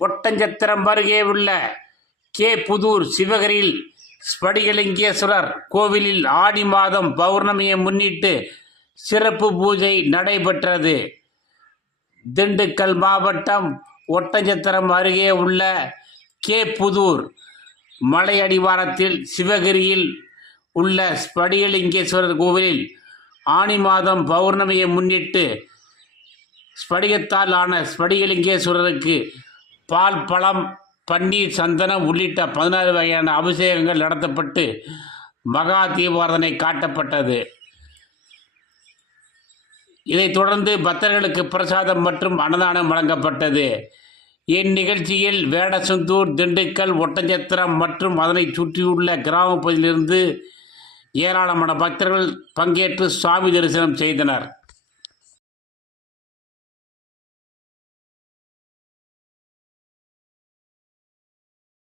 ஒட்டஞ்சத்திரம் அருகே உள்ள கே புதூர் சிவகிரியில் ஸ்படிகலிங்கேஸ்வரர் கோவிலில் ஆடி மாதம் பௌர்ணமியை முன்னிட்டு சிறப்பு பூஜை நடைபெற்றது. திண்டுக்கல் மாவட்டம் ஒட்டஞ்சத்திரம் அருகே உள்ள கே புதூர் மலையடிவாரத்தில் சிவகிரியில் உள்ள ஸ்படிகலிங்கேஸ்வரர் கோவிலில் ஆனி மாதம் பௌர்ணமியை முன்னிட்டு ஸ்படிகத்தால் ஆன ஸ்படிகலிங்கேஸ்வரருக்கு பால், பழம், பன்னீர், சந்தனம் உள்ளிட்ட 16 வகையான அபிஷேகங்கள் நடத்தப்பட்டு மகா தீபாராதனை காட்டப்பட்டது. இதைத் தொடர்ந்து பக்தர்களுக்கு பிரசாதம் மற்றும் அன்னதானம் வழங்கப்பட்டது. இந்நிகழ்ச்சியில் வேடசந்தூர், திண்டுக்கல், ஒட்டஞ்சத்திரம் மற்றும் அதனை சுற்றியுள்ள கிராம பகுதியிலிருந்து ஏராளமான பக்தர்கள் பங்கேற்று சுவாமி தரிசனம் செய்தனர்.